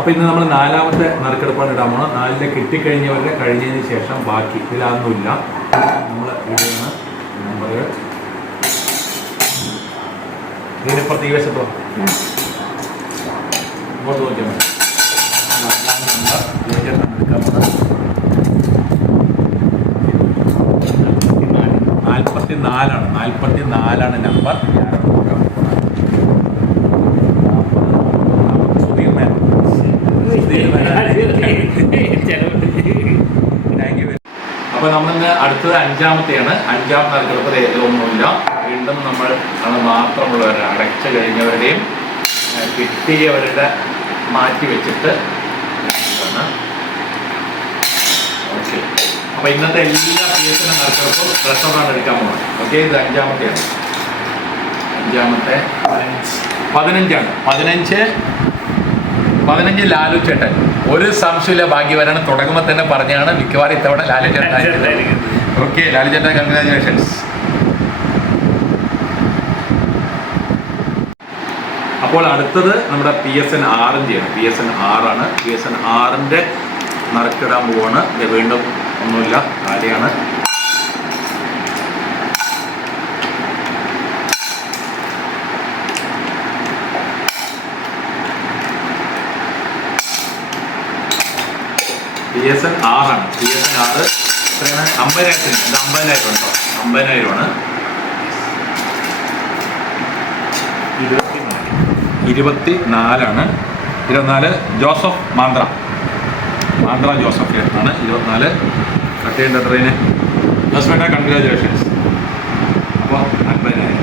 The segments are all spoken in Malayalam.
അപ്പോൾ ഇന്ന് നമ്മൾ നാലാമത്തെ നറുക്കെടുപ്പാണ് ഇടാൻ പോകണം. 4 കിട്ടിക്കഴിഞ്ഞവരുടെ കഴിഞ്ഞതിന് ശേഷം ബാക്കി ഇതിലൊന്നുമില്ല. നമ്മൾ ഇടുന്ന നമ്പർ ഇതിനിപ്പുറത്ത് ഈ വശത്തോ ഇങ്ങോട്ട് നോക്കിയാൽ മതി. 44 നമ്പർ. അപ്പൊ നമ്മളിന്ന് അടുത്തത് 5-ാമത്തെയാണ്. 5-ാമത്തെ നറുക്കെടുപ്പ് ഏതൊന്നുമില്ല. വീണ്ടും നമ്മൾ അത് മാത്രമുള്ളവരുടെ അടച്ചു കഴിഞ്ഞവരുടെയും കിട്ടിയവരുടെ മാറ്റി വെച്ചിട്ട് ഓക്കെ. അപ്പൊ ഇന്നത്തെ എല്ലാ PSN നറുക്കെടുപ്പും റെസ്റ്റോറാണ് എടുക്കാൻ പോകുന്നത്. ഓക്കെ, ഇത് 5-ാമത്തെയാണ്. 5-ാമത്തെ 15ആണ്. 15 ലാലു ചേട്ടൻ. ഒരു സംശയമില്ല, ഭാഗ്യവാനാണ്. തുടങ്ങുമ്പോൾ തന്നെ പറഞ്ഞാണ് മിക്കവാറും ഇത്തവണ ലാലു ചേട്ടൻ. ഓക്കെ, ലാലു ചേട്ടൻ കൺഗ്രാജുലേഷൻസ്. അപ്പോൾ അടുത്തത് നമ്മുടെ PSN 6-ൻ്റെയാണ്. PSN 6ആണ്. PSN 6-ൻ്റെ നറുക്കിടാൻ പോവാണ്. വീണ്ടും ഒന്നുമില്ല, കാലിയാണ്. PSN 6ആണ്. PSN 6 എത്രയാണ്? 50,000. ഇത് 50,000 ഉണ്ടോ? 50,000ആണ്. 24ആണ്. 24 ജോസഫ് മാന്ദ്ര ജോസഫ് ചേട്ടനാണ്. 24 കട്ട് ചെയ്യേണ്ട ട്രെയിന്. Husband congratulations. അപ്പോൾ 50,000.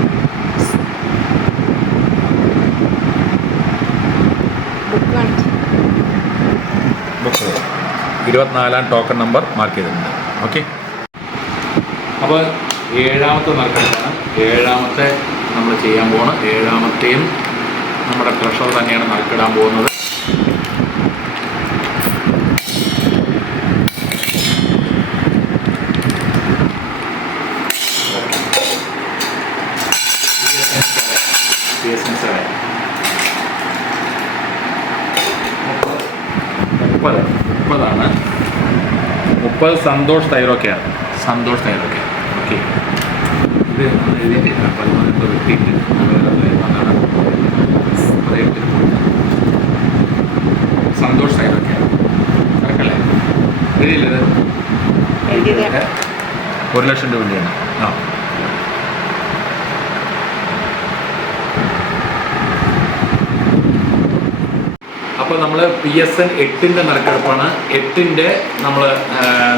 24-ാം ടോക്കൺ നമ്പർ മാർക്ക് ചെയ്തിട്ടുണ്ട്. ഓക്കെ, അപ്പോൾ 7-ാമത്തെ നറുക്കെടുപ്പാണ്. 7-ാമത്തെ നമ്മൾ ചെയ്യാൻ പോകണം. 7-ാമത്തെയും നമ്മുടെ ട്രഷർ തന്നെയാണ് നറുക്കിടാൻ പോകുന്നത്. PSN 7 30ആണ്. 30 സന്തോഷ് തൈറോക്കെയാണ്. ഓക്കെ, ഇത് എഴുതിയിട്ടില്ല. 13 വെട്ടിയിട്ട് അതാണ് സന്തോഷ് തൈറോക്കെയാണ്. കറക്റ്റല്ലേ? എഴുതിയില്ലത് 1,00,000 രൂപയാണ്. ആ, അപ്പോൾ നമ്മൾ PSN 8-ൻ്റെ നറുക്കെടുപ്പാണ്. 8-ൻ്റെ നമ്മൾ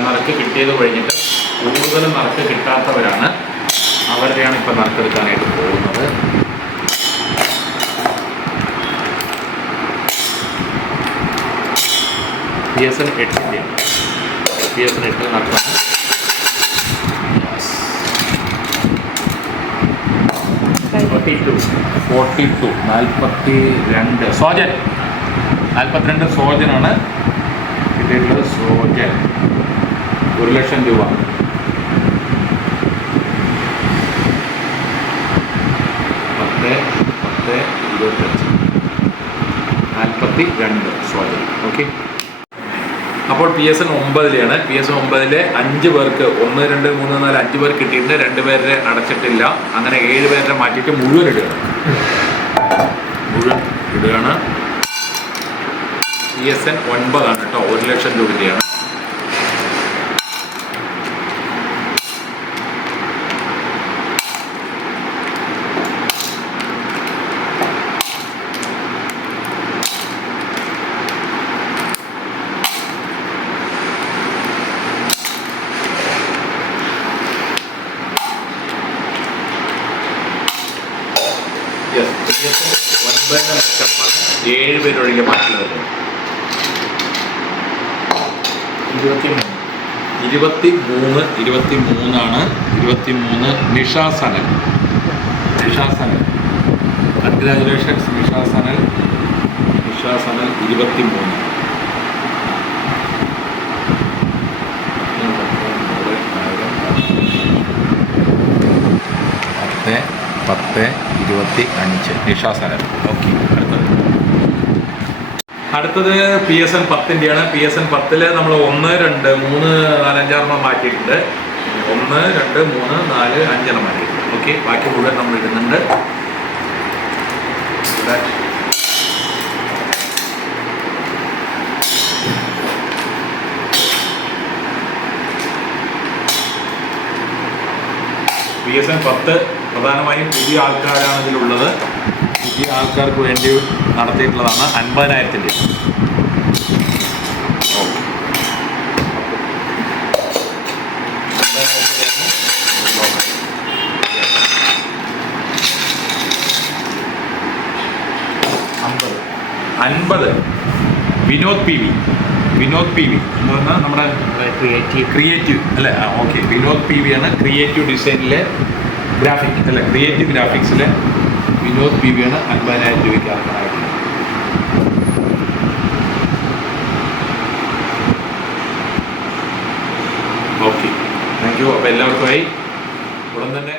നറുക്ക് കിട്ടിയത് കഴിഞ്ഞിട്ട് കൂടുതലും നറുക്ക് കിട്ടാത്തവരാണ്, അവരുടെയാണ് ഇപ്പോൾ നറുക്കെടുക്കാനായിട്ട് പോകുന്നത്. PSN 8-ൻ്റെയാണ്. PSN 8 നറുക്കാണ്. 42 42 സോജൻ 42 സോജനാണ് കിട്ടിയിട്ടുള്ളത്. സോജൻ 1,00,000 രൂപ. 10-10-25 42 സോജൻ. ഓക്കെ, അപ്പോൾ PSN 9-ലെയാണ്. PSN 9-ലെ 5 പേർക്ക് 1, 2, 3, 4, 5 പേർ കിട്ടിയിട്ടുണ്ട്. 2 പേരെ അടച്ചിട്ടില്ല. അങ്ങനെ 7 പേരെ മാറ്റിയിട്ട് മുഴുവൻ ഇടുകയാണ്. PSN 9 കേട്ടോ. 1,00,000 രൂപയാണ്. PSN 9 മെച്ചപ്പാണ്. 7 പേരൊഴികെ ബാക്കിയുള്ളത്. 23 23ആണ്. 23 നിഷ സനൽ. കൺഗ്രാജുലേഷൻസ് നിഷ സനൽ. 23. 10-10-25 നിഷ സനൽ. ഓക്കെ, അടുത്തത് അടുത്തത് PSN 10-ൻ്റെയാണ്. PSN 10 നമ്മൾ 1, 2, 3, 4, 5 മാറ്റിയിട്ടുണ്ട്. 1, 2, 3, 4, 5 മാറ്റിയിട്ടുണ്ട്. ഓക്കെ, ബാക്കി മുഴുവൻ നമ്മൾ ഇടുന്നുണ്ട്. PSN 10 പ്രധാനമായും പുതിയ ആൾക്കാരാണ് ഇതിലുള്ളത്. പുതിയ ആൾക്കാർക്ക് വേണ്ടി നടത്തിയിട്ടുള്ളതാണ്. 50,000-ൻ്റെ. അൻപത് വിനോദ് PV എന്ന് പറഞ്ഞാൽ നമ്മുടെ ക്രിയേറ്റീവ് അല്ലേ? ഓക്കെ, വിനോദ് PV ആണ്. ക്രിയേറ്റീവ് ഡിസൈനിലെ ഗ്രാഫിക് അല്ലേ? ക്രിയേറ്റീവ് ഗ്രാഫിക്സിലെ വിനോദ് PV ആണ്. 50,000 രൂപയ്ക്ക് അർഹനായിട്ടുള്ളത്. Okay, thank you. അപ്പോൾ എല്ലാവർക്കുമായി ഉടൻ തന്നെ